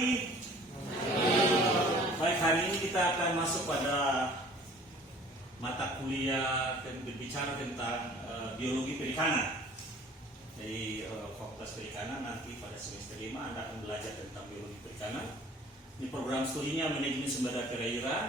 pagi. Baik, hari ini kita akan masuk pada mata kuliah dan berbicara tentang biologi perikanan. Jadi fakultas perikanan nanti pada semester 5 Anda akan belajar tentang biologi perikanan. Ini program studinya manajemen sumber daya perairan.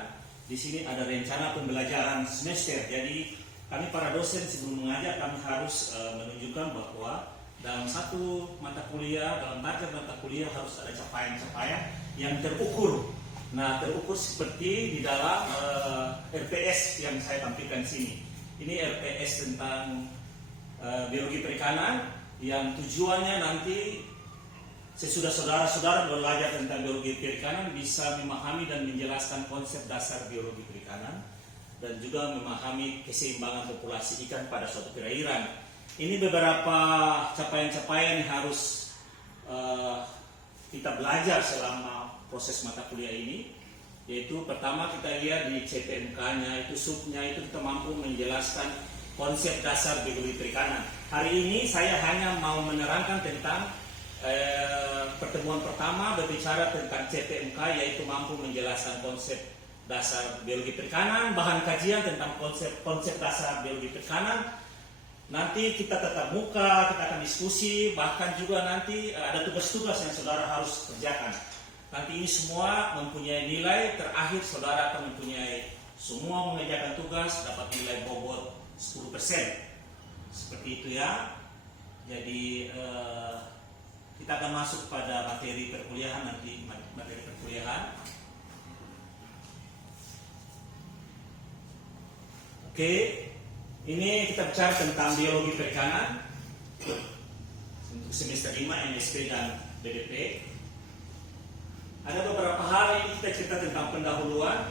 Di sini ada rencana pembelajaran semester. Jadi kami para dosen sebelum mengajar kami harus menunjukkan bahwa dalam satu mata kuliah, dalam target mata kuliah harus ada capaian-capaian yang terukur. Nah, terukur seperti di dalam RPS yang saya tampilkan sini. Ini RPS tentang biologi perikanan yang tujuannya nanti sesudah saudara-saudara belajar tentang biologi perikanan bisa memahami dan menjelaskan konsep dasar biologi perikanan dan juga memahami keseimbangan populasi ikan pada suatu perairan. Ini beberapa capaian-capaian yang harus kita belajar selama proses mata kuliah ini. Yaitu pertama kita lihat di CPMK-nya, itu subnya itu kita mampu menjelaskan konsep dasar biologi perikanan. Hari ini saya hanya mau menerangkan tentang pertemuan pertama berbicara tentang CPMK, yaitu mampu menjelaskan konsep dasar biologi perikanan, bahan kajian tentang konsep dasar biologi perikanan. Nanti kita tetap muka, kita akan diskusi, bahkan juga nanti ada tugas-tugas yang saudara harus kerjakan. Nanti ini semua mempunyai nilai, terakhir saudara akan mempunyai semua mengerjakan tugas, dapat nilai bobot 10%. Seperti itu ya. Jadi kita akan masuk pada materi perkuliahan nanti, materi perkuliahan. Oke. Ini kita bicara tentang biologi perikanan untuk semester 5 MSP dan BDP. Ada beberapa hal yang kita cerita tentang pendahuluan.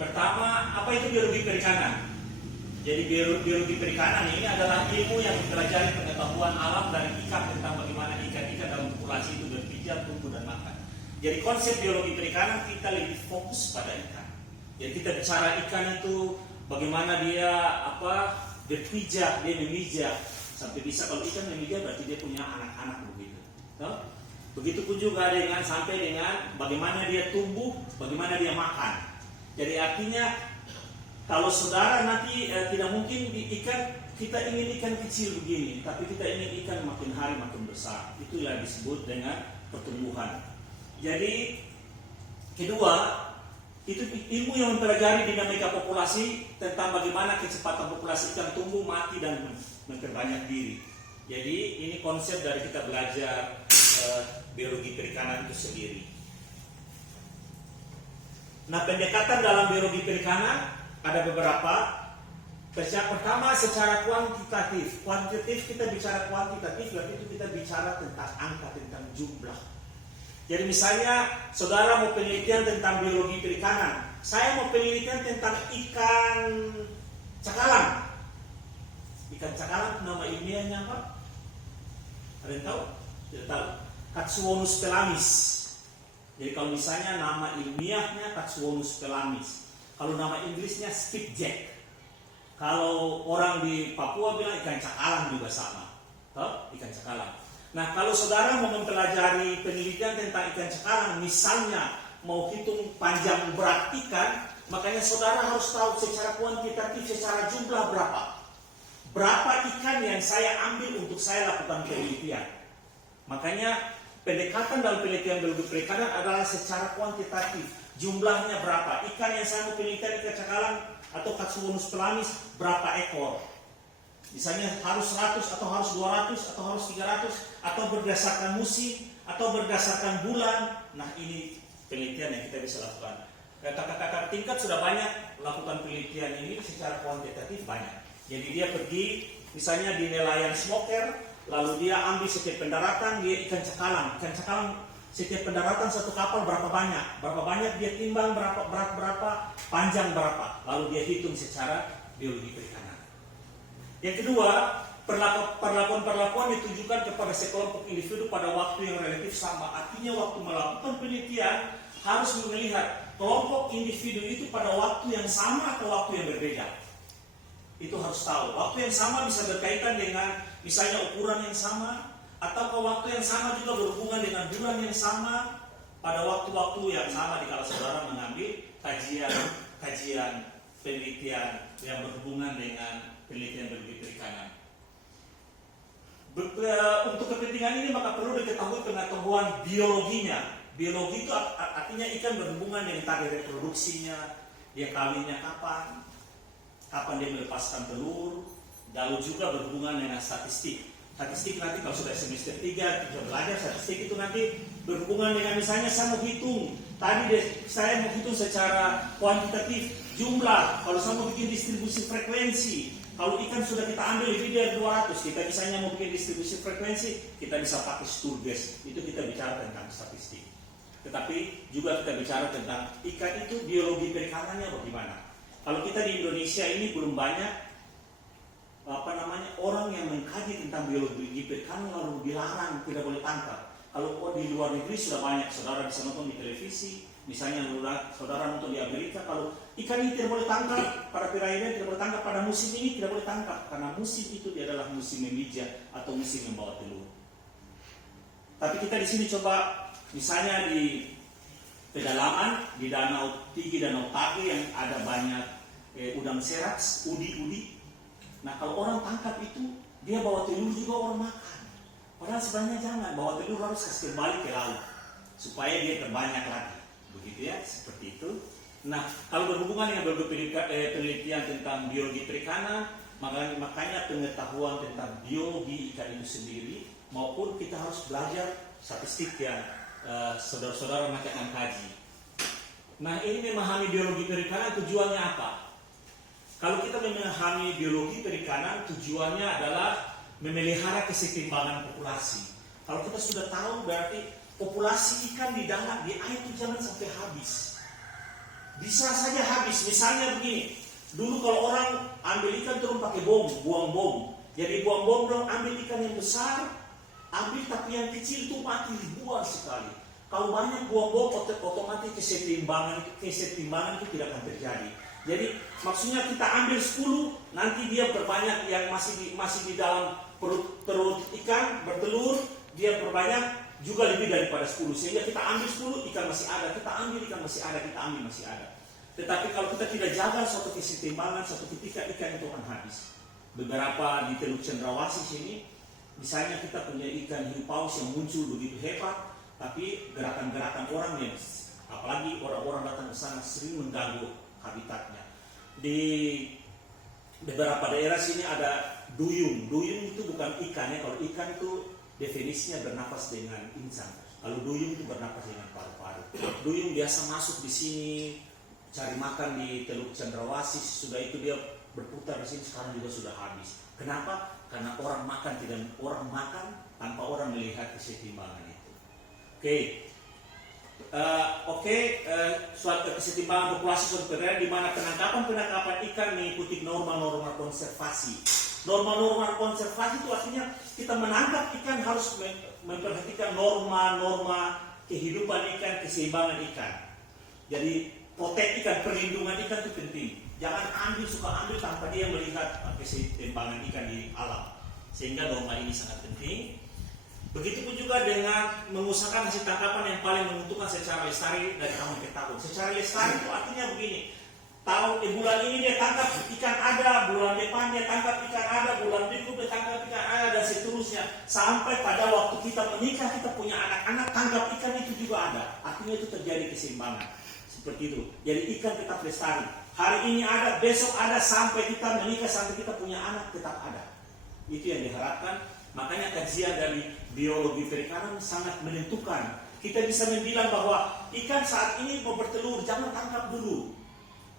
Pertama, apa itu biologi perikanan? Jadi biologi perikanan ini adalah ilmu yang mempelajari pengetahuan alam dari ikan tentang bagaimana ikan-ikan dalam populasi itu berpijak, tumbuh dan makan. Jadi konsep biologi perikanan kita lebih fokus pada ikan. Jadi kita bicara ikan itu bagaimana dia berpijak, dia memijak sampai bisa, kalau ikan memijak berarti dia punya anak-anak begitu. Begitupun juga sampai dengan bagaimana dia tumbuh, bagaimana dia makan. Jadi artinya kalau saudara nanti tidak mungkin di ikan kita ingin ikan kecil begini, tapi kita ingin ikan makin hari makin besar. Itulah disebut dengan pertumbuhan. Jadi kedua, itu ilmu yang mempelajari dinamika populasi tentang bagaimana kecepatan populasi ikan tumbuh, mati, dan memperbanyak diri. Jadi ini konsep dari kita belajar biologi perikanan itu sendiri. Nah, pendekatan dalam biologi perikanan ada beberapa. Pertama secara kuantitatif. Kuantitatif kita bicara kuantitatif, berarti itu kita bicara tentang angka, tentang jumlah. Jadi misalnya saudara mau penelitian tentang biologi perikanan, saya mau penelitian tentang ikan cakalang. Ikan cakalang nama ilmiahnya apa? Ada yang tahu? Tidak tahu. Katsuwonus pelamis. Jadi kalau misalnya nama ilmiahnya Katsuwonus pelamis, kalau nama Inggrisnya skipjack. Kalau orang di Papua bilang ikan cakalang juga sama. Ikan cakalang. Nah, kalau saudara mau mempelajari penelitian tentang ikan cakalang, misalnya mau hitung panjang berat ikan, makanya saudara harus tahu secara kuantitatif, secara jumlah berapa. Berapa ikan yang saya ambil untuk saya lakukan penelitian. Makanya pendekatan dalam penelitian biologi perikanan adalah secara kuantitatif. Jumlahnya berapa? Ikan yang saya mau penelitian ikan cakalang atau Katsuwonus pelamis berapa ekor? Misalnya harus 100 atau harus 200 atau harus 300 atau berdasarkan musim atau berdasarkan bulan. Nah, ini penelitian yang kita bisa lakukan. Kakak-kakak tingkat sudah banyak melakukan penelitian ini secara kuantitatif banyak. Jadi dia pergi misalnya di nelayan smoker, lalu dia ambil setiap pendaratan dia ikan cakalang. Ikan cakalang setiap pendaratan satu kapal berapa banyak dia timbang, berapa berat berapa, panjang berapa, lalu dia hitung secara biologi perikanan. Yang kedua, perlakuan-perlakuan ditujukan kepada sekelompok individu pada waktu yang relatif sama. Artinya waktu melakukan penelitian harus melihat kelompok individu itu pada waktu yang sama atau waktu yang berbeda. Itu harus tahu. Waktu yang sama bisa berkaitan dengan misalnya ukuran yang sama, atau ke waktu yang sama juga berhubungan dengan bulan yang sama, pada waktu yang sama di kala saudara mengambil kajian penelitian yang berhubungan dengan penelitian biologi perikanan. Untuk kepentingan ini maka perlu diketahui pengetahuan biologinya. Biologi itu artinya ikan berhubungan dengan tadi reproduksinya, dia kawinnya kapan dia melepaskan telur, lalu juga berhubungan dengan statistik. Statistik nanti kalau sudah semester 3 kita belajar statistik itu nanti berhubungan dengan misalnya saya mau hitung, saya mau hitung secara kuantitatif jumlah, kalau saya mau bikin distribusi frekuensi. Kalau ikan sudah kita ambil lebih dari 200, kita misalnya mau bikin distribusi frekuensi, kita bisa pakai Sturges. Itu kita bicara tentang statistik. Tetapi juga kita bicara tentang ikan itu biologi perikanannya bagaimana. Kalau kita di Indonesia ini belum banyak orang yang mengkaji tentang biologi perikanan lalu dilarang tidak boleh tangkap. Kalau di luar negeri sudah banyak, saudara bisa nonton di televisi, misalnya saudara nonton di Amerika, kalau ikan ini tidak boleh tangkap pada perairan, tidak boleh tangkap pada musim ini, tidak boleh tangkap karena musim itu adalah musim memijat atau musim membawa telur. Tapi kita di sini coba misalnya di pedalaman di Danau Tinggi, Danau Tage yang ada banyak udang seraks, udi-udi. Nah kalau orang tangkap itu dia bawa telur juga orang makan. Padahal sebenarnya jangan, bawa telur harus kasih kembali ke laut supaya dia terbanyak lagi. Begitu ya, seperti itu. Nah, kalau berhubungan dengan penelitian tentang biologi perikanan, makanya pengetahuan tentang biologi ikan itu sendiri, maupun kita harus belajar statistik yang saudara-saudara nanti akan kaji. Nah, ini memahami biologi perikanan tujuannya apa? Kalau kita memahami biologi perikanan, tujuannya adalah memelihara keseimbangan populasi. Kalau kita sudah tahu berarti populasi ikan di darat, di air itu jangan sampai habis. Bisa saja habis. Misalnya begini, dulu kalau orang ambil ikan turun pakai bom, buang bom. Jadi buang bom dong, ambil ikan yang besar, ambil tapi yang kecil itu mati ribuan sekali. Kalau banyak buang bom, otomatis keseimbangan itu tidak akan terjadi. Jadi maksudnya kita ambil 10, nanti dia berbanyak yang masih di dalam perut ikan bertelur, dia berbanyak juga lebih daripada 10, sehingga kita ambil 10 ikan masih ada, kita ambil ikan masih ada, kita ambil masih ada. Tetapi kalau kita tidak jaga suatu keseimbangan, suatu ketika ikan itu akan habis. Beberapa di Teluk Cendrawasih sini, misalnya kita punya ikan hiu paus yang muncul begitu hebat, tapi gerakan-gerakan orang yang apalagi orang-orang datang ke sana sering mengganggu habitatnya. Di beberapa daerah sini ada duyung. Duyung itu bukan ikan ya, kalau ikan itu definisinya bernapas dengan insang. Kalau duyung itu bernapas dengan paru-paru. Duyung biasa masuk di sini cari makan di Teluk Cendrawasih, sudah itu dia berputar di sini, sekarang juga sudah habis. Kenapa? Karena orang makan tanpa orang melihat keseimbangan itu. Suatu keseimbangan populasi suatu perairan di mana penangkapan ikan mengikuti norma-norma konservasi. Norma-norma konservasi itu artinya kita menangkap ikan harus memperhatikan norma-norma kehidupan ikan, keseimbangan ikan. Jadi protek ikan, perlindungan ikan itu penting. Jangan suka ambil tanpa dia melihat keseimbangan ikan di alam. Sehingga norma ini sangat penting. Begitupun juga dengan mengusahakan hasil tangkapan yang paling menguntungkan secara lestari dari tahun ke tahun. Secara lestari itu artinya begini. Bulan ini dia tangkap ikan ada, bulan depan dia tangkap ikan ada, bulan berikut dia tangkap ikan ada, dan seterusnya. Sampai pada waktu kita menikah, kita punya anak-anak, tangkap ikan itu juga ada. Artinya itu terjadi keseimbangan. Seperti itu. Jadi ikan tetap lestari. Hari ini ada, besok ada, sampai kita menikah, sampai kita punya anak tetap ada. Itu yang diharapkan. Makanya kajian dari biologi perikanan sangat menentukan. Kita bisa bilang bahwa ikan saat ini mau bertelur, jangan tangkap dulu.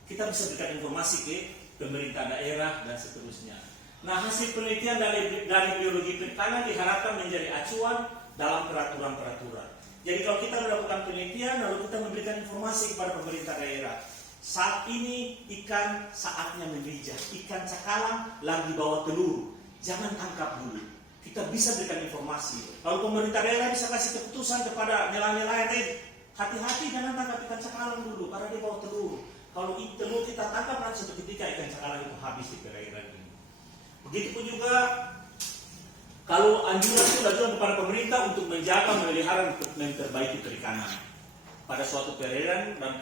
Kita bisa berikan informasi ke pemerintah daerah dan seterusnya. Nah, hasil penelitian dari biologi perikanan diharapkan menjadi acuan dalam peraturan-peraturan. Jadi kalau kita melakukan penelitian, lalu kita memberikan informasi kepada pemerintah daerah. Saat ini ikan saatnya memijat, ikan cakalang lagi bawa telur, jangan tangkap dulu. Kita bisa berikan informasi. Lalu pemerintah daerah bisa kasih keputusan kepada nelayan-nelayan, hati-hati jangan tangkap ikan cakalang dulu karena dia bawa telur. Kalau telur kita tangkap, nanti suatu ketika ikan cakalang itu habis di perairan ini. Begitupun juga kalau anjuran itu adalah kepada pemerintah untuk menjaga, memelihara, memperbaiki perikanan. pada suatu perairan dan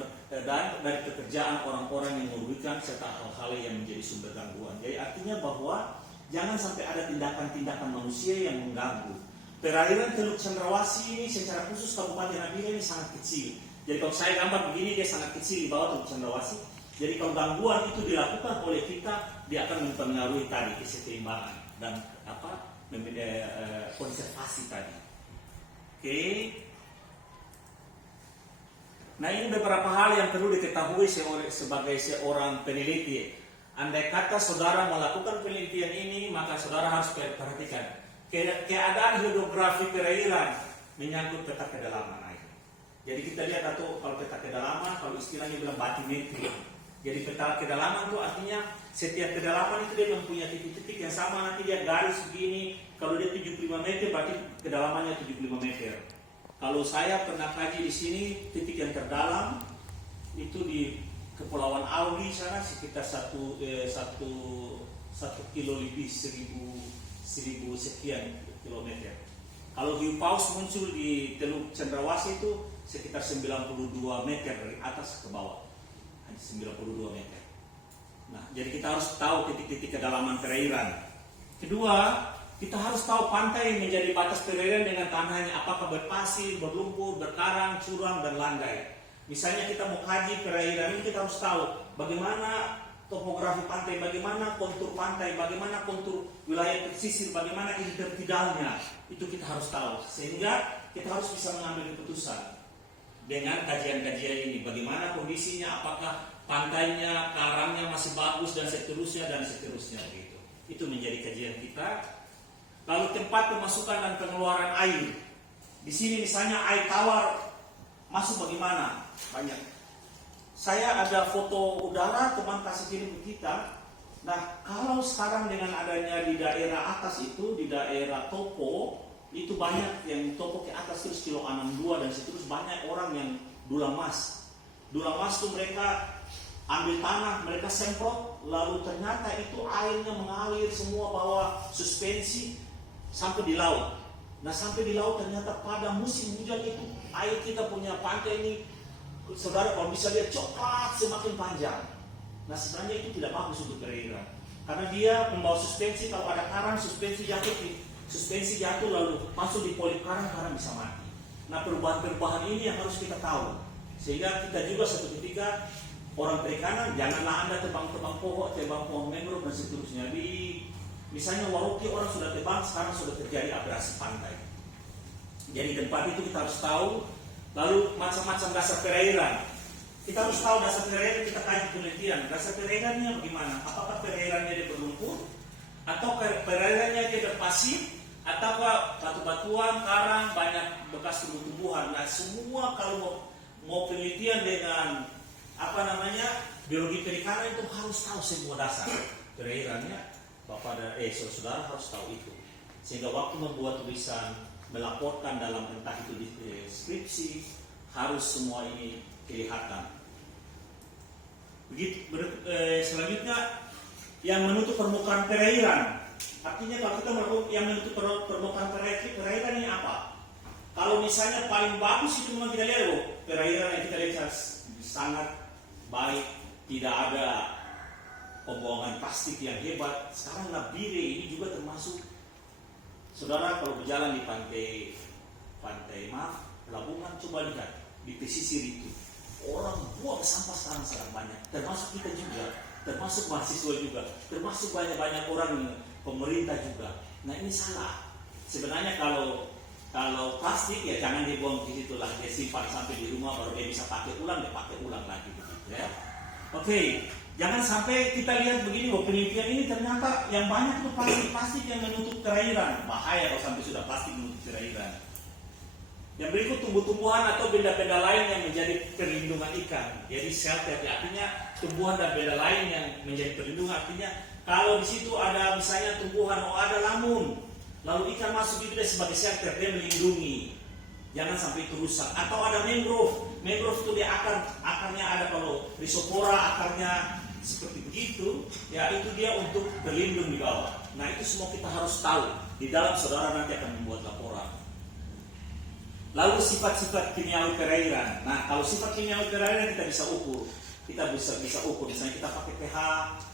dari pekerjaan orang-orang yang merugikan serta hal-hal yang menjadi sumber gangguan. Jadi artinya bahwa jangan sampai ada tindakan-tindakan manusia yang mengganggu. Perairan Teluk Cendrawasih ini secara khusus Kabupaten Nabire ini sangat kecil. Jadi kalau saya gambar begini dia sangat kecil di bawah Teluk Cendrawasih. Jadi kalau gangguan itu dilakukan oleh kita, dia akan mempengaruhi tadi keseimbangan dan konservasi tadi. Oke. Nah ini beberapa hal yang perlu diketahui sebagai seorang peneliti. Andai kata saudara melakukan penelitian ini, maka saudara harus perhatikan keadaan hidrografi perairan menyangkut peta kedalaman air. Jadi kita lihat atau kalau peta kedalaman, kalau istilahnya bilang batimetri. Jadi peta kedalaman itu artinya setiap kedalaman itu dia mempunyai titik-titik yang sama, nanti dia garis begini. Kalau dia 75 meter berarti kedalamannya 75 meter. Kalau saya pernah kaji di sini, titik yang terdalam itu di Kepulauan Auri sana sekitar 1 kilo lebih 1000 sekian kilometer. Kalau hiu paus muncul di Teluk Cendrawasih itu sekitar 92 meter dari atas ke bawah, 92 meter. Nah, jadi kita harus tahu titik-titik kedalaman perairan. Kedua, kita harus tahu pantai menjadi batas perairan dengan tanahnya apakah berpasir, berlumpur, berkarang, curam, dan landai. Misalnya kita mau kaji perairan ini, kita harus tahu bagaimana topografi pantai, bagaimana kontur pantai, bagaimana kontur wilayah pesisir, bagaimana intertidalnya. Itu kita harus tahu, sehingga kita harus bisa mengambil keputusan dengan kajian-kajian ini. Bagaimana kondisinya, apakah pantainya, karangnya masih bagus, dan seterusnya begitu. Itu menjadi kajian kita. Lalu tempat pemasukan dan pengeluaran air. Di sini misalnya air tawar masuk bagaimana? Banyak. Saya ada foto udara teman kasih kirim ke kita. Nah, kalau sekarang dengan adanya di daerah atas itu, di daerah Topo, itu banyak yang Topo ke atas terus kilo 62 dan seterus banyak orang yang dulang mas. Dulang mas itu mereka ambil tanah, mereka semprot, lalu ternyata itu airnya mengalir semua bawah suspensi sampai di laut. Nah sampai di laut ternyata pada musim hujan itu air kita punya pantai ini, saudara kalau bisa lihat coklat semakin panjang. Nah sebenarnya itu tidak bagus untuk perairan, karena dia membawa suspensi. Kalau ada karang, suspensi jatuh lalu masuk di polip karang bisa mati. Nah perubahan-perubahan ini yang harus kita tahu, sehingga kita juga suatu ketika orang perikanan janganlah anda tebang-tebang pohon mangrove dan seterusnya. Misalnya Waroke orang sudah tebang, sekarang sudah terjadi abrasi pantai. Jadi tempat itu kita harus tahu. Lalu macam-macam dasar perairan. Kita harus tahu dasar perairan, kita kaji penelitian. Dasar perairannya bagaimana? Apakah perairannya dia berlumpur? Atau perairannya dia berpasir? Atau batu-batuan, karang, banyak bekas tumbuh-tumbuhan. Nah semua kalau mau penelitian dengan biologi perikanan itu harus tahu semua dasar perairannya. Bapak dan saudara harus tahu itu, sehingga waktu membuat tulisan, melaporkan dalam entah itu di skripsi, harus semua ini kelihatan. Begitu. Selanjutnya yang menutup permukaan perairan. Artinya kalau kita yang menutup permukaan perairan ini apa? Kalau misalnya paling bagus itu memang kita lihat perairan yang kita lihat sangat baik, tidak ada pembuangan plastik yang hebat. Sekarang Nabire ini juga termasuk, saudara kalau berjalan di pantai pelabuhan, coba lihat di pesisir itu orang buang sampah sekarang sangat banyak, termasuk kita juga, termasuk mahasiswa juga, termasuk banyak orang, pemerintah juga. Nah ini salah. Sebenarnya kalau plastik ya jangan dibuang di situ lah, dia simpan sampai di rumah baru dia bisa pakai ulang lagi begitu ya. Oke. Jangan sampai kita lihat begini, penelitian ini ternyata yang banyak itu plastik yang menutup perairan. Bahaya kalau sampai sudah plastik menutup perairan. Yang berikut tumbuh-tumbuhan atau benda-benda lain yang menjadi perlindungan ikan. Jadi shelter, artinya tumbuhan dan benda lain yang menjadi perlindungan. Artinya kalau di situ ada misalnya tumbuhan, ada lamun, lalu ikan masuk itu dia sebagai shelter, dia melindungi. Jangan sampai itu rusak. Atau ada mangrove itu dia akarnya ada, kalau rhizopora akarnya seperti begitu, ya itu dia untuk berlindung di bawah. Nah itu semua kita harus tahu. Di dalam saudara nanti akan membuat laporan. Lalu sifat-sifat kimiawi perairan. Nah, kalau sifat kimiawi perairan kita bisa ukur. Kita bisa ukur. Misalnya kita pakai pH,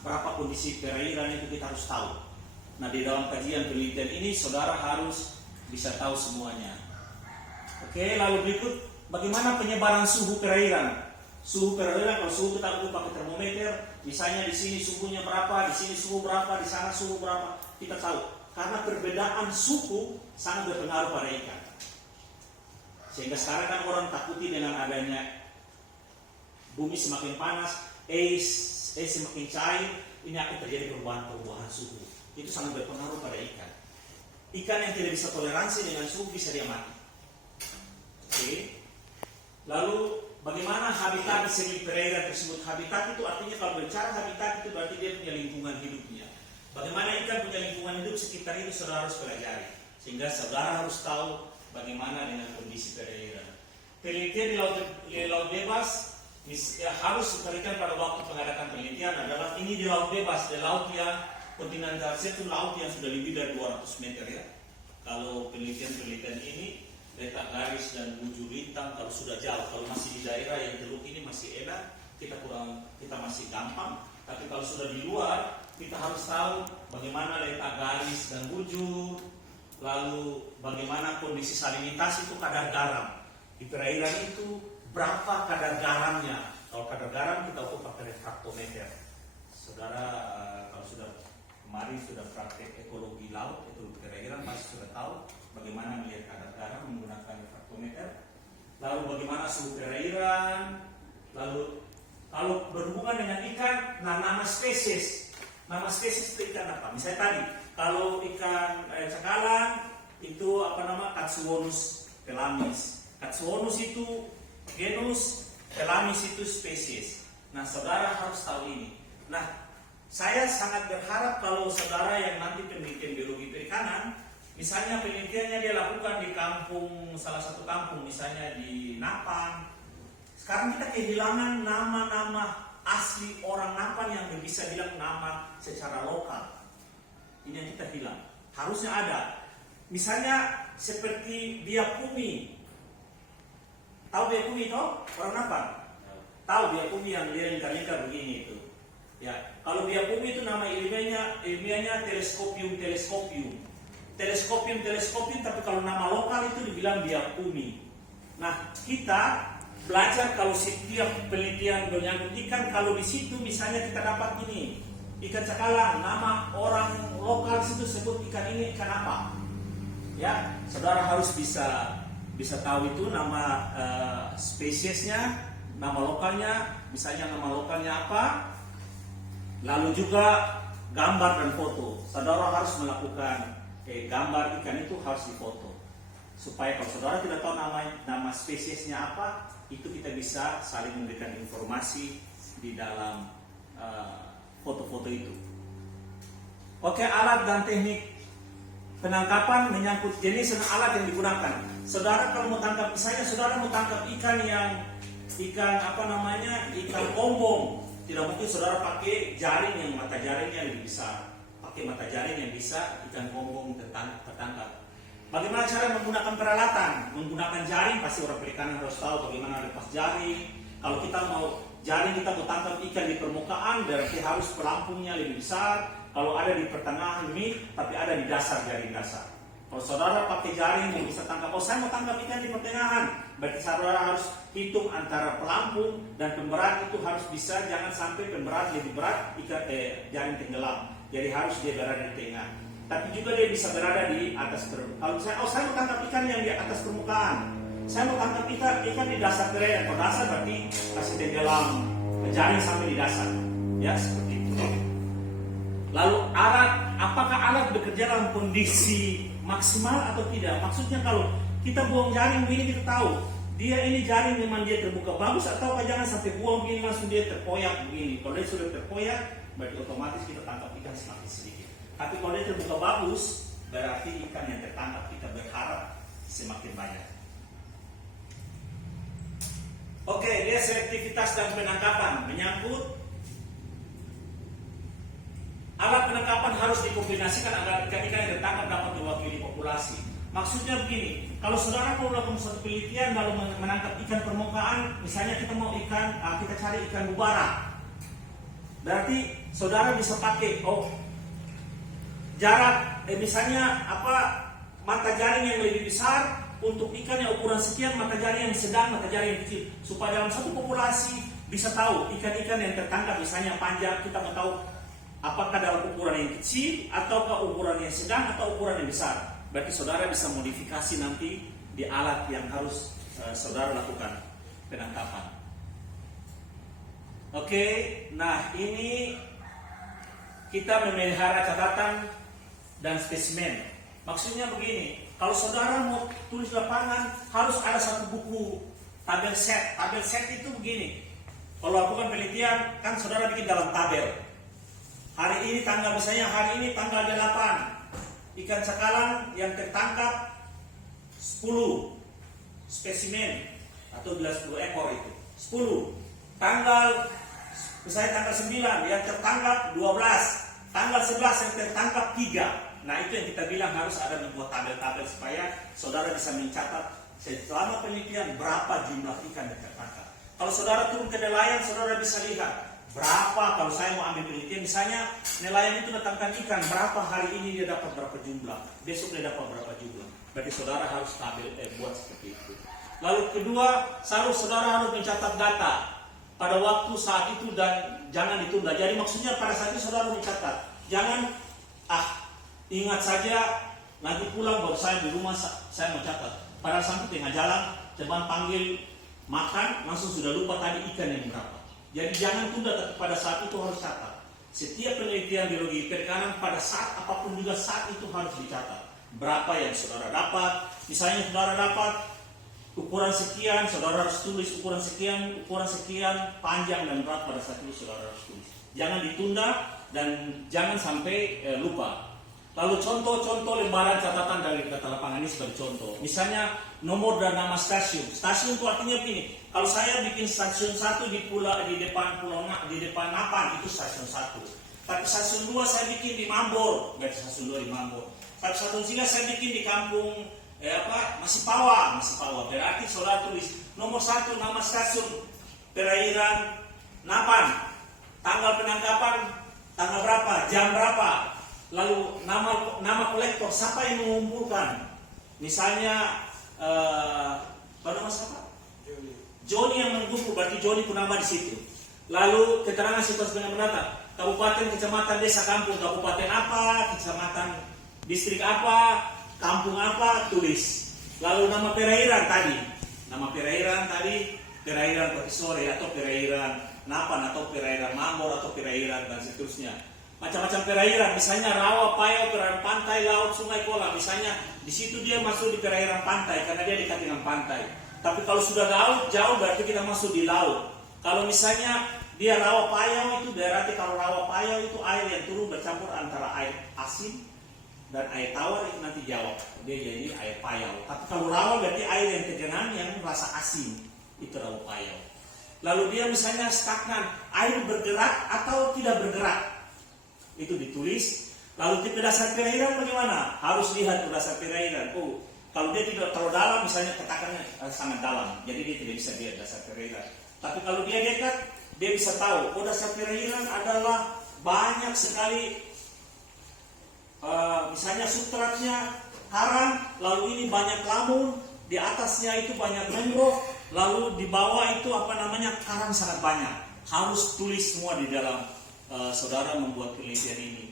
berapa kondisi perairan itu kita harus tahu. Nah, di dalam kajian penelitian ini saudara harus bisa tahu semuanya. Oke, lalu berikut bagaimana penyebaran suhu perairan. Suhu perairan, kalau suhu kita ukur pakai termometer, misalnya di sini suhunya berapa, di sini suhu berapa, di sana suhu berapa, kita tahu. Karena perbedaan suhu sangat berpengaruh pada ikan. Sehingga sekarang kan orang takuti dengan adanya bumi semakin panas, semakin cair, ini akan terjadi perubahan suhu. Itu sangat berpengaruh pada ikan. Ikan yang tidak bisa toleransi dengan suhu bisa dia mati. Oke. Lalu bagaimana habitat semi perairan tersebut? Habitat itu artinya kalau bicara habitat itu berarti dia punya lingkungan hidupnya. Bagaimana ikan punya lingkungan hidup sekitar itu saudara harus pelajari. Sehingga saudara harus tahu bagaimana dengan kondisi perairan. Penelitian di laut bebas harus diberikan pada waktu pengadakan penelitian adalah ini di laut bebas, di laut yang kontinental, itu laut yang sudah lebih dari 200 meter ya. Kalau penelitian ini letak garis dan bujur lintang kalau sudah jauh. Kalau masih di daerah yang teluk ini masih enak, kita masih gampang. Tapi kalau sudah di luar, kita harus tahu bagaimana letak garis dan bujur. Lalu bagaimana kondisi salinitas itu kadar garam. Di perairan itu berapa kadar garamnya. Kalau kadar garam kita ukur pakai refraktometer. Saudara kalau kemarin sudah praktek ekologi laut, ekologi perairan pasti sudah tahu bagaimana melihat kadar garam menggunakan refraktometer. Lalu bagaimana suhu perairan. Lalu kalau berhubungan dengan ikan, nama spesies. Nama spesies itu ikan apa? Misalnya tadi, kalau ikan cakalang itu Katsuwonus pelamis. Katsuwonus itu genus, pelamis itu spesies. Nah, saudara harus tahu ini. Nah, saya sangat berharap kalau saudara yang nanti penelitian biologi perikanan, misalnya penelitiannya dia lakukan di salah satu kampung, misalnya di Napang. Sekarang kita kehilangan nama-nama asli orang Napang yang bisa bilang nama secara lokal. Ini yang kita hilang. Harusnya ada. Misalnya seperti biakumi. Tahu biakumi toh? Orang Napang? Tahu biakumi yang dia lingkar-lingkar begini itu. Ya, kalau biakumi itu nama ilmiahnya Teleskopium. Teleskopium, tapi kalau nama lokal itu dibilang biakumi. Nah, kita belajar kalau setiap penelitian menyangkut ikan, kalau di situ misalnya kita dapat ini ikan cakalang, nama orang lokal situ sebut ikan ini ikan apa, ya saudara harus bisa tahu itu nama spesiesnya, nama lokalnya, misalnya nama lokalnya apa, lalu juga gambar dan foto. Saudara harus melakukan gambar ikan itu harus difoto supaya kalau saudara tidak tahu nama spesiesnya apa, itu kita bisa saling memberikan informasi di dalam foto-foto itu. Oke, alat dan teknik penangkapan menyangkut jenis dan alat yang digunakan. Saudara kalau mau tangkap, misalnya saudara mau tangkap ikan ikan ombong, tidak mungkin saudara pakai jaring yang mata jaringnya lebih besar. Pakai mata jaring yang bisa ikan ombong tertangkap. Bagaimana cara menggunakan peralatan? Menggunakan jaring, pasti orang perikanan harus tahu bagaimana lepas jaring. Kalau kita mau jaring, kita mau tangkap ikan di permukaan, berarti harus pelampungnya lebih besar. Kalau ada di pertengahan ini, tapi ada di dasar jaring dasar. Kalau saudara pakai jaring yang bisa tangkap, saya mau tangkap ikan di pertengahan, berarti saudara harus hitung antara pelampung dan pemberat itu harus bisa, jangan sampai pemberat lebih berat, jaring tenggelam. Jadi harus dia berada di tengah. Tapi juga dia bisa berada di atas permukaan. Kalau saya mau tangkap ikan yang di atas permukaan, saya mau tangkap ikan di dasar perairan. Kalau dasar berarti kasih tenggelam jaring sampai di dasar, ya seperti itu. Lalu apakah alat bekerja dalam kondisi maksimal atau tidak? Maksudnya kalau kita buang jaring begini, kita tahu dia ini jaring memang dia terbuka bagus, atau jangan sampai buang begini langsung dia terkoyak begini. Kalau dia sudah terkoyak, berarti otomatis kita tangkap ikan semakin sedikit. Tapi kalau dia terbuka bagus, berarti ikan yang tertangkap kita berharap semakin banyak. Oke, dia selektivitas dan penangkapan menyangkut alat penangkapan harus dikombinasikan agar ikan-ikan yang tertangkap dapat mewakili populasi. Maksudnya begini, kalau saudara mau melakukan suatu penelitian dalam menangkap ikan permukaan, misalnya kita mau ikan, kita cari ikan bubara, berarti saudara bisa pakai jarak, misalnya mata jaring yang lebih besar untuk ikan yang ukuran sekian, mata jaring yang sedang, mata jaring yang kecil, supaya dalam satu populasi bisa tahu ikan-ikan yang tertangkap misalnya panjang, kita mau tahu apakah dalam ukuran yang kecil ataukah ukuran yang sedang atau ukuran yang besar. Berarti saudara bisa modifikasi nanti di alat yang harus saudara lakukan penangkapan. Oke, nah ini kita memelihara catatan dan spesimen. Maksudnya begini, kalau saudara mau tulis lapangan harus ada satu buku tabel set. Tabel set itu begini. Kalau lakukan penelitian kan saudara bikin dalam tabel. Hari ini tanggal misalnya hari ini tanggal 8. Ikan cakalang yang tertangkap 10 spesimen atau 10 ekor itu 10. Tanggal misalnya tanggal 9 yang tertangkap 12, tanggal 11 yang tertangkap 3. Nah itu yang kita bilang harus ada membuat tabel-tabel supaya saudara bisa mencatat selama penelitian berapa jumlah ikan yang tertangkap. Kalau saudara turun ke nelayan, saudara bisa lihat berapa. Kalau saya mau ambil penelitian, misalnya nelayan itu datangkan ikan, berapa hari ini dia dapat berapa jumlah, besok dia dapat berapa jumlah. Berarti saudara harus buat seperti itu. Lalu kedua, saudara harus mencatat data pada waktu saat itu dan jangan ditunda. Jadi maksudnya pada saat itu saudara mencatat, jangan ingat saja nanti pulang baru saya di rumah saya mau catat. Pada sampai tengah jalan teman panggil makan langsung sudah lupa tadi ikan yang berapa. Jadi jangan tunda, tapi pada saat itu harus catat. Setiap penelitian biologi perikanan pada saat apapun juga saat itu harus dicatat. Berapa yang saudara dapat, misalnya saudara dapat ukuran sekian, saudara harus tulis ukuran sekian, panjang dan berat pada saat itu saudara harus tulis. Jangan ditunda dan jangan sampai lupa. Lalu contoh-contoh lembaran catatan dari data lapangan ini sebagai contoh. Misalnya nomor dan nama stasiun. Stasiun itu artinya begini. Kalau saya bikin stasiun 1 di depan Napan itu stasiun 1. Tapi stasiun 2 saya bikin di Mambor, berarti stasiun 2 di Mambor. Tapi stasiun 3 saya bikin di kampung Masipawa. Berarti saudara tulis nomor 1 nama stasiun perairan Napan. Tanggal penangkapan tanggal berapa, jam berapa. Lalu nama kolektor, siapa yang mengumpulkan? Misalnya nama siapa? Joni yang mengumpul, berarti Joni pun nama di situ. Lalu keterangan situasi dengan menata, kabupaten, kecamatan, desa, kampung, kabupaten apa, kecamatan, distrik apa, kampung apa, tulis. Lalu nama perairan tadi, perairan Pertisore atau perairan Napan atau perairan Mambor atau perairan dan seterusnya. Macam-macam perairan, misalnya rawa, payau, perairan pantai, laut, sungai, kolam. Misalnya di situ dia masuk di perairan pantai karena dia dekat dengan pantai. Tapi kalau sudah laut jauh berarti kita masuk di laut. Kalau misalnya dia rawa payau itu berarti kalau rawa payau itu air yang turun bercampur antara air asin dan air tawar itu nanti jawab. Dia jadi air payau. Tapi kalau rawa berarti air yang tegangan yang rasa asin itu rawa payau. Lalu dia misalnya stagnan, air bergerak atau tidak bergerak. Itu ditulis. Lalu tipe dasar perairan bagaimana? Harus lihat dasar perairan. Kalau dia tidak terlalu dalam, misalnya tekakannya sangat dalam, jadi dia tidak bisa lihat dasar perairan. Tapi kalau dia dekat, dia bisa tahu. Dasar perairan adalah banyak sekali, misalnya substratnya karang, lalu ini banyak lamun, di atasnya itu banyak mangrove, lalu di bawah itu karang sangat banyak. Harus tulis semua di dalam. Saudara membuat penelitian ini.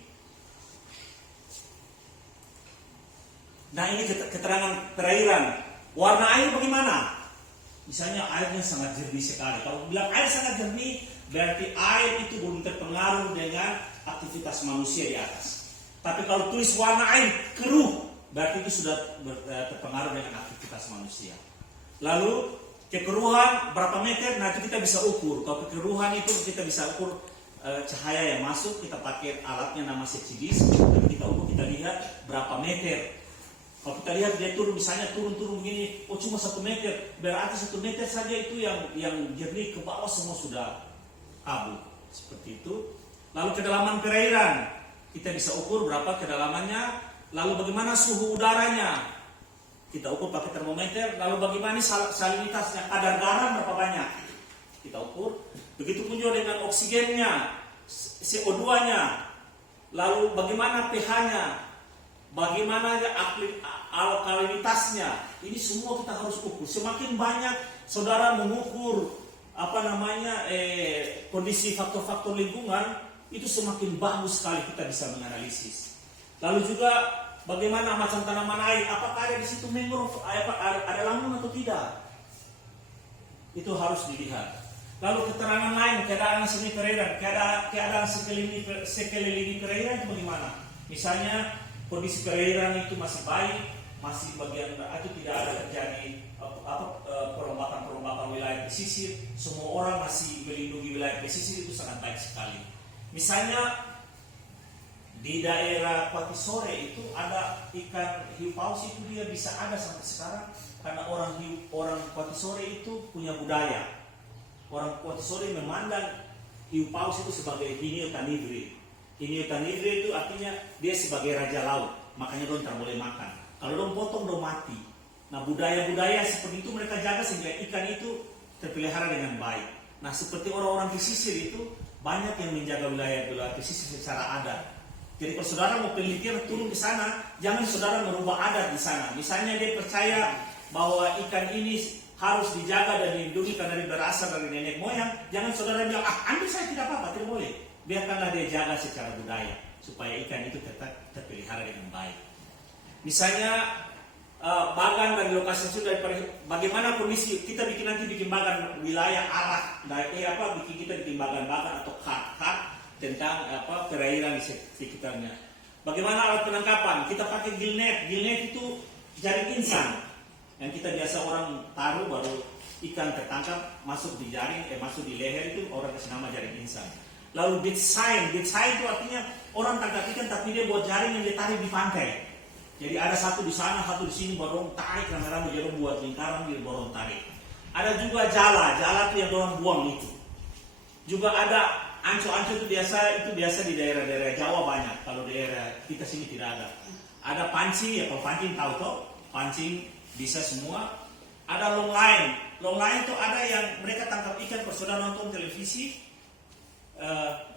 Nah ini keterangan perairan. Warna air bagaimana? Misalnya airnya sangat jernih sekali. Kalau bilang air sangat jernih, berarti air itu belum terpengaruh dengan aktivitas manusia di atas. Tapi kalau tulis warna air keruh, berarti itu sudah terpengaruh dengan aktivitas manusia. Lalu kekeruhan berapa meter? Nah itu kita bisa ukur. Kalau kekeruhan itu kita bisa ukur cahaya yang masuk, kita pakai alatnya nama sepsidis, dan kita ukur, kita lihat berapa meter. Kalau kita lihat dia turun, misalnya turun begini, cuma 1 meter, berarti 1 meter saja itu yang jernih, ke bawah semua sudah kabur, seperti itu. Lalu kedalaman perairan, kita bisa ukur berapa kedalamannya. Lalu bagaimana suhu udaranya? Kita ukur pakai termometer. Lalu bagaimana salinitasnya, kadar garam berapa banyak, kita ukur. Begitu pun juga dengan oksigennya, CO2-nya, lalu bagaimana pH-nya, bagaimana alkalinitasnya. Ini semua kita harus ukur. Semakin banyak saudara mengukur kondisi faktor-faktor lingkungan, itu semakin bagus sekali kita bisa menganalisis. Lalu juga bagaimana macam tanaman air, apakah ada di situ mangrove, ada lamun atau tidak, itu harus dilihat. Lalu keterangan lain, keadaan seni perairan, keadaan sekeliling perairan itu bagaimana? Misalnya kondisi perairan itu masih baik, masih bagian itu tidak ada terjadi perombakan wilayah pesisir, semua orang masih melindungi wilayah pesisir, itu sangat baik sekali. Misalnya di daerah Pati Sore itu ada ikan hiu paus, itu dia bisa ada sampai sekarang karena orang Pati Sore itu punya budaya. Orang Pati Sore memandang hiu paus itu sebagai Hinio Tanivri. Hinio Tanivri itu artinya dia sebagai raja laut, makanya dong tak boleh makan. Kalau dong potong dong mati. Nah, budaya-budaya seperti itu mereka jaga sehingga ikan itu terpelihara dengan baik. Nah, seperti orang-orang pesisir itu banyak yang menjaga wilayah pesisir secara adat. Jadi kalau saudara mau penelitian turun ke sana, jangan saudara merubah adat di sana. Misalnya dia percaya bahwa ikan ini harus dijaga dan dilindungi karena dia berasal dari nenek moyang, jangan saudara bilang, ambil saya tidak apa-apa, tidak boleh. Biarkanlah dia jaga secara budaya, supaya ikan itu tetap terpelihara dengan baik. Misalnya bagan dari lokasi itu, bagaimana kondisi, kita nanti bikin bagan wilayah arah, kita bikin bagan atau kart tentang perairan di sekitarnya. Bagaimana alat penangkapan? Kita pakai gillnet. Gillnet itu jaring insang yang kita biasa orang taruh, baru ikan tertangkap masuk di jaring, masuk di leher, itu orang kasih nama jaring insang. Lalu bait sign itu artinya orang tangkap ikan tapi dia buat jaring yang ditarik di pantai. Jadi ada satu di sana, satu di sini, baru orang tarik rame-rame, dia buat lingkaran, dia baru orang tarik. Ada juga jala itu yang orang buang itu. Juga ada anco itu biasa di daerah-daerah Jawa banyak. Kalau daerah kita sini tidak ada. Ada pancing, kalau pancing tahu toh, pancing bisa semua. Ada long line itu ada yang mereka tangkap ikan. Kalau sudah nonton televisi,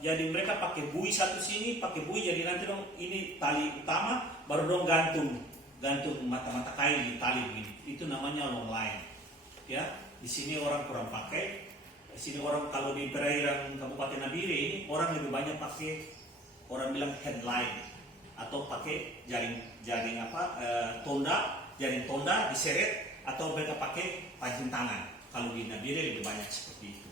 jadi mereka pakai bui satu sini, pakai bui, jadi nanti dong ini tali utama, baru dong gantung mata-mata kain di tali begini. Itu namanya long line. Ya, di sini orang kurang pakai. Di sini orang kalau di perairan Kabupaten Nabire ini orang lebih banyak pakai, orang bilang headline atau pakai jaring tonda diseret, atau mereka pakai pancing tangan. Kalau di Nabire lebih banyak seperti itu.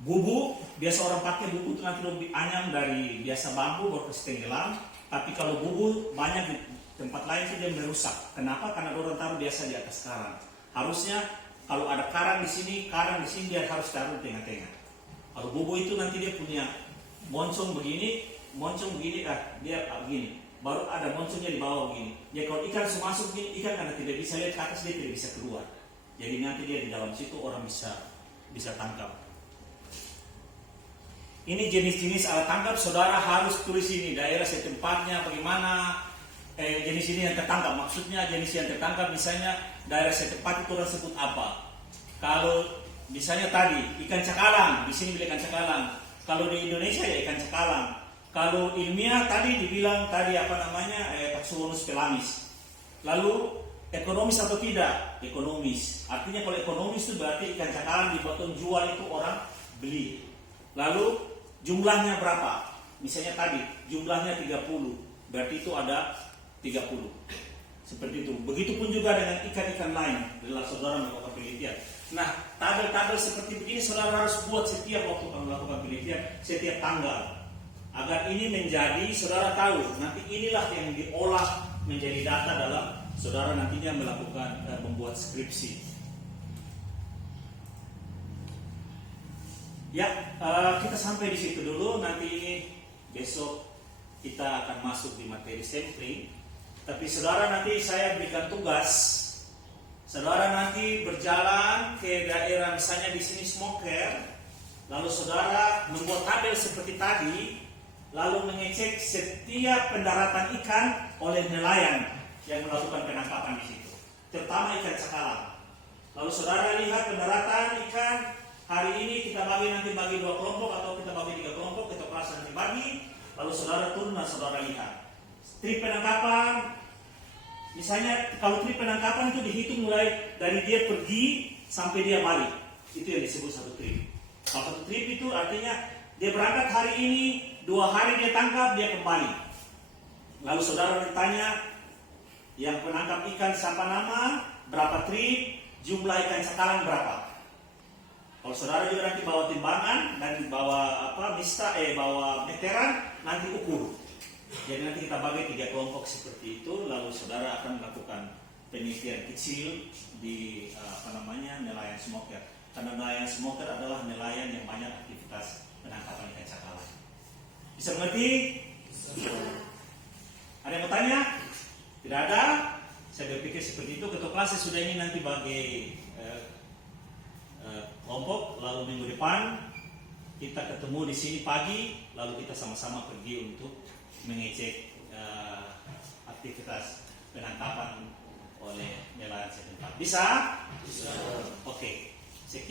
Bubu, biasa orang pakai bubu itu nanti lebih anyam dari biasa bambu baru ke tenggelam. Tapi kalau bubu banyak di tempat lain itu dia merusak. Kenapa? Karena orang taruh biasa di atas karang. Harusnya kalau ada karang di sini dia harus taruh di tengah-tengah. Kalau bubu itu nanti dia punya moncong begini, dia begini. Baru ada moncongnya di bawah begini. Jadi kalau ikan masuk begini, ikan karena tidak bisa lihat ke atas, dia tidak bisa keluar. Jadi nanti dia di dalam situ orang bisa tangkap. Ini jenis-jenis alat tangkap, saudara harus tulis ini daerah setempatnya bagaimana, jenis ini yang tertangkap. Maksudnya jenis yang tertangkap, misalnya daerah setempat itu orang sebut apa. Kalau misalnya tadi ikan cakalang, di sini bilang ikan cakalang. Kalau di Indonesia ya ikan cakalang. Kalau ilmiah tadi dibilang Taxonomus pelamis. Lalu ekonomis atau tidak? Ekonomis. Artinya kalau ekonomis itu berarti ikan cakalang dibuat jual itu orang beli. Lalu jumlahnya berapa? Misalnya tadi jumlahnya 30, berarti itu ada 30. Seperti itu. Begitupun juga dengan ikan-ikan lain. Bila saudara melakukan penelitian. Nah, tabel-tabel seperti begini saudara harus buat setiap waktu melakukan penelitian, setiap tanggal. Agar ini menjadi saudara tahu, nanti inilah yang diolah menjadi data dalam saudara nantinya melakukan membuat skripsi. Ya, kita sampai di situ dulu. Nanti ini besok kita akan masuk di materi sampling. Tapi saudara, nanti saya berikan tugas. Saudara nanti berjalan ke daerah misalnya di sini smoker, lalu saudara membuat tabel seperti tadi, lalu mengecek setiap pendaratan ikan oleh nelayan. yang melakukan penangkapan di situ, terutama ikan cakalang. Lalu saudara lihat pendaratan ikan hari ini kita nanti bagi 2 kelompok atau kita bagi 3 kelompok, kita kelas nanti bagi. Lalu saudara turun dan saudara lihat trip penangkapan. Misalnya kalau trip penangkapan itu dihitung mulai dari dia pergi sampai dia balik, itu yang disebut satu trip. Kalau satu trip itu artinya dia berangkat hari ini, 2 hari dia tangkap, dia kembali. Lalu saudara ditanya, yang penangkap ikan siapa nama, berapa trip, jumlah ikan cakalang berapa. Kalau saudara juga nanti bawa timbangan dan bawa bawa meteran, nanti ukur. Jadi nanti kita bagi 3 kelompok seperti itu, lalu saudara akan melakukan penelitian kecil di nelayan smoker. Karena nelayan smoker adalah nelayan yang banyak aktivitas penangkapan ikan cakalang. Bisa mengerti? Ada yang bertanya? Tidak ada? Saya berpikir seperti itu. Ketua kelas sudah ini nanti bagi kelompok, lalu minggu depan kita ketemu di sini pagi, lalu kita sama-sama pergi untuk mengecek aktivitas penangkapan oleh nelayan setempat. Bisa? Bisa. Oke.